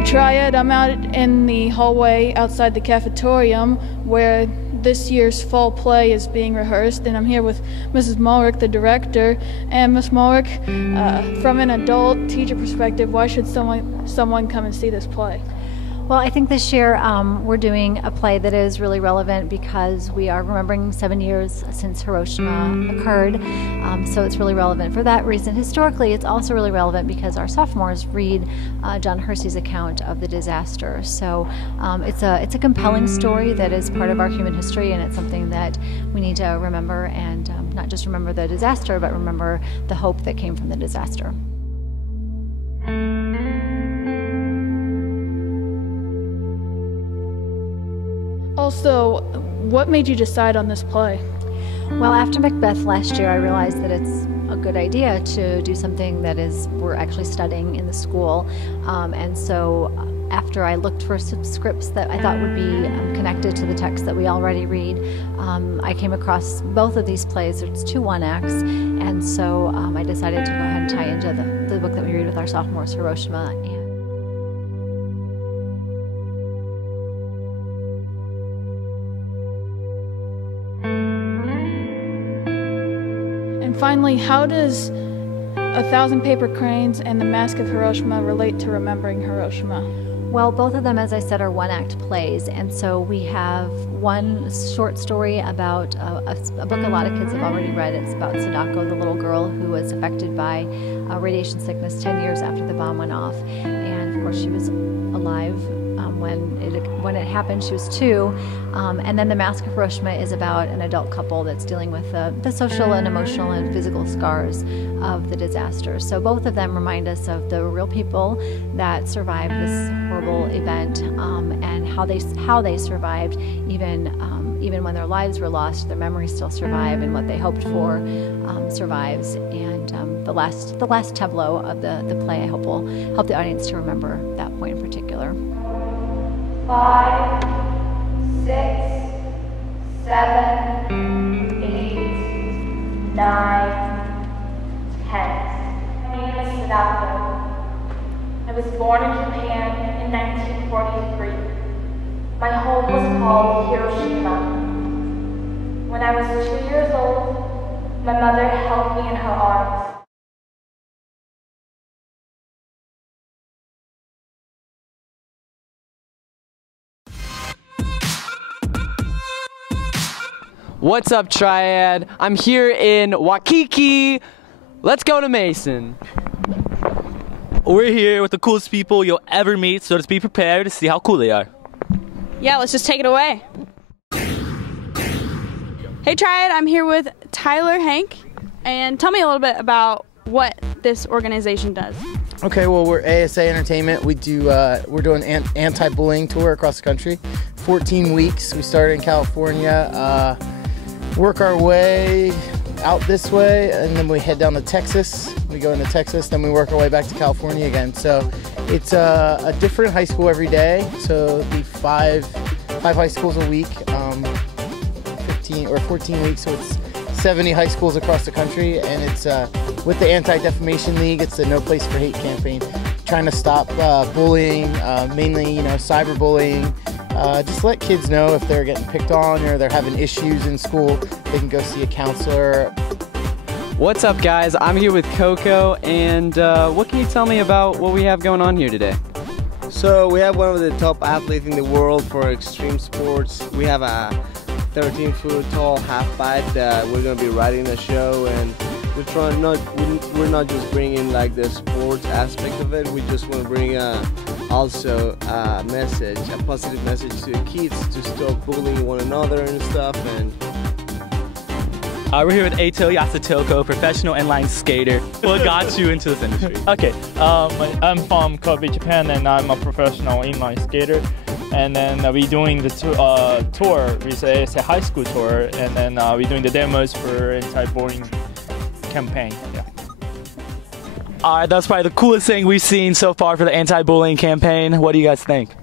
to Triad. I'm out in the hallway outside the cafetorium where this year's fall play is being rehearsed, and I'm here with Mrs. Mulrick, the director. And Miss Mulrick, from an adult teacher perspective, why should someone come and see this play? Well, I think this year we're doing a play that is really relevant because we are remembering 7 years since Hiroshima occurred, so it's really relevant for that reason. Historically, it's also really relevant because our sophomores read John Hersey's account of the disaster. So it's a compelling story that is part of our human history, and it's something that we need to remember, and not just remember the disaster, but remember the hope that came from the disaster. Also, what made you decide on this play? Well, after Macbeth last year, I realized that it's a good idea to do something that we're actually studying in the school. And so after I looked for some scripts that I thought would be connected to the text that we already read, I came across both of these plays. It's 2 one-acts, and so I decided to go ahead and tie into the book that we read with our sophomores, Hiroshima. And finally, how does 1,000 Paper Cranes and The Mask of Hiroshima relate to remembering Hiroshima? Well, both of them, as I said, are one-act plays, and so we have one short story about a book a lot of kids have already read. It's about Sadako, the little girl who was affected by radiation sickness 10 years after the bomb went off, and of course she was alive when it happened. She was 2, and then The Mask of Hiroshima is about an adult couple that's dealing with the social and emotional and physical scars of the disaster. So both of them remind us of the real people that survived this horrible event, and how they survived even when their lives were lost. Their memories still survive, and what they hoped for survives. And the last tableau of the play, I hope, will help the audience to remember that point in particular. 5, 6, 7, 8, 9, 10. My name is Sadako. I was born in Japan in 1943. My home was called Hiroshima. When I was 2 years old, my mother held me in her arms. What's up, Triad? I'm here in Waikiki. Let's go to Mason. We're here with the coolest people you'll ever meet, so just be prepared to see how cool they are. Yeah, let's just take it away. Hey Triad, I'm here with Tyler Hank, and tell me a little bit about what this organization does. Okay, well, we're ASA Entertainment. We're doing an anti-bullying tour across the country. 14 weeks. We started in California, work our way out this way, and then we head down to Texas. We go into Texas, then we work our way back to California again. So it's a different high school every day. So it'll be five high schools a week, 15 or 14 weeks. So it's 70 high schools across the country, and it's with the Anti-Defamation League. It's the No Place for Hate campaign, trying to stop bullying, mainly cyberbullying. Just let kids know if they're getting picked on or they're having issues in school, they can go see a counselor. What's up, guys? I'm here with Coco, and what can you tell me about what we have going on here today? So we have one of the top athletes in the world for extreme sports. We have a 13-foot tall half-pipe that we're going to be riding the show, and we're not just bringing like the sports aspect of it. We just want to bring also a message, a positive message to the kids to stop bullying one another and stuff. And we're here with Eito Yasutoko, professional inline skater. What got you into this industry? Okay, I'm from Kobe, Japan, and I'm a professional inline skater. And then we're doing the tour. It's a high school tour, and then we're doing the demos for anti-bullying campaign. Yeah. Alright, that's probably the coolest thing we've seen so far for the anti-bullying campaign. What do you guys think?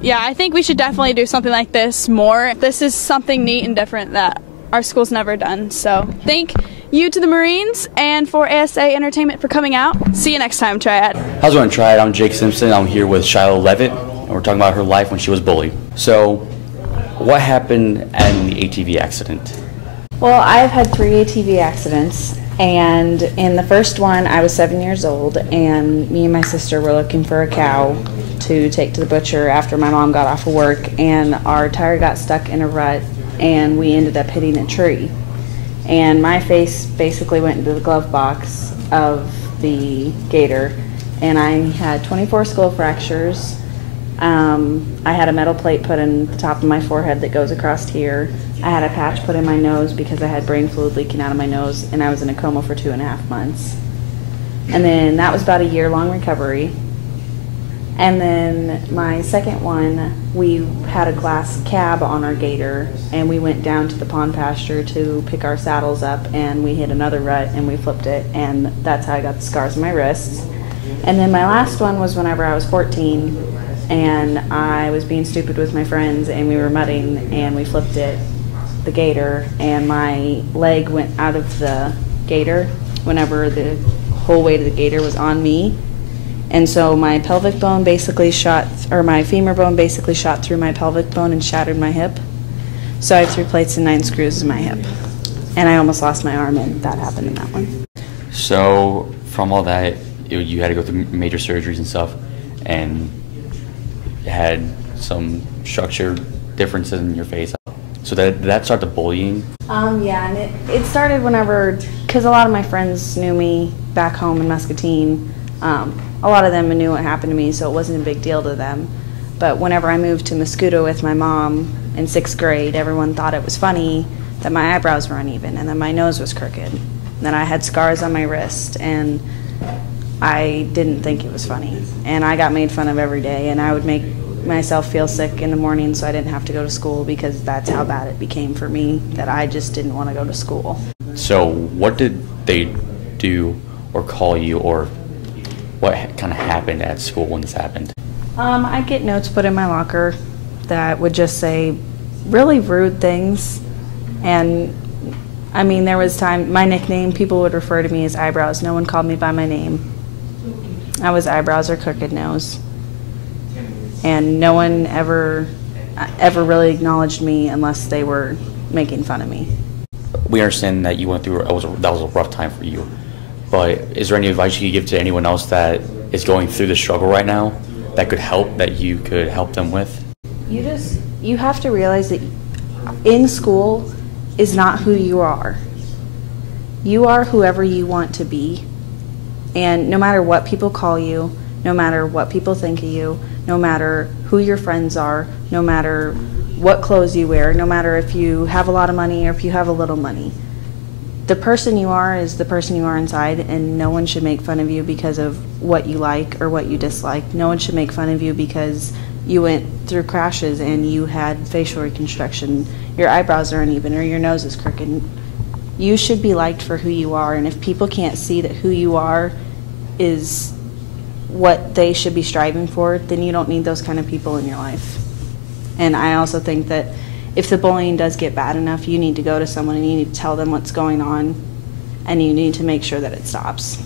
Yeah, I think we should definitely do something like this more. This is something neat and different that our school's never done. So I think you to the Marines and for ASA Entertainment for coming out. See you next time, Triad. How's it going, Triad? I'm Jake Simpson. I'm here with Shiloh Levitt, and we're talking about her life when she was bullied. So, what happened in the ATV accident? Well, I've had 3 ATV accidents, and in the first one, I was 7 years old, and me and my sister were looking for a cow to take to the butcher after my mom got off of work, and our tire got stuck in a rut, and we ended up hitting a tree. And my face basically went into the glove box of the gator, and I had 24 skull fractures. I had a metal plate put in the top of my forehead that goes across here. I had a patch put in my nose because I had brain fluid leaking out of my nose, and I was in a coma for 2.5 months. And then that was about a year-long recovery. And then my second one, we had a glass cab on our gator, and we went down to the pond pasture to pick our saddles up, and we hit another rut, and we flipped it, and that's how I got the scars on my wrists. And then my last one was whenever I was 14, and I was being stupid with my friends, and we were mudding, and we flipped it, the gator, and my leg went out of the gator whenever the whole weight of the gator was on me. And so my pelvic bone basically shot, or my femur bone basically shot through my pelvic bone and shattered my hip. So I have 3 plates and 9 screws in my hip. And I almost lost my arm, and that happened in that one. So, from all that, you had to go through major surgeries and stuff, and had some structure differences in your face. So did that start the bullying? Yeah, and it started whenever, because a lot of my friends knew me back home in Muscatine. A lot of them knew what happened to me, so it wasn't a big deal to them. But whenever I moved to Muscuda with my mom in 6th grade, everyone thought it was funny that my eyebrows were uneven and that my nose was crooked, and that I had scars on my wrist, and I didn't think it was funny. And I got made fun of every day, and I would make myself feel sick in the morning so I didn't have to go to school, because that's how bad it became for me, that I just didn't want to go to school. So what did they do or call you, or what kind of happened at school when this happened? I'd get notes put in my locker that would just say really rude things. And I mean, there was time, my nickname, people would refer to me as Eyebrows. No one called me by my name. I was Eyebrows or Crooked Nose. And no one ever really acknowledged me unless they were making fun of me. We understand that you went through, that was a rough time for you. But is there any advice you could give to anyone else that is going through the struggle right now that could help, that you could help them with? You have to realize that in school is not who you are. You are whoever you want to be. And no matter what people call you, no matter what people think of you, no matter who your friends are, no matter what clothes you wear, no matter if you have a lot of money or if you have a little money, the person you are is the person you are inside, and no one should make fun of you because of what you like or what you dislike. No one should make fun of you because you went through crashes and you had facial reconstruction, your eyebrows are uneven, or your nose is crooked. You should be liked for who you are, and if people can't see that who you are is what they should be striving for, then you don't need those kind of people in your life. And I also think that if the bullying does get bad enough, you need to go to someone and you need to tell them what's going on, and you need to make sure that it stops.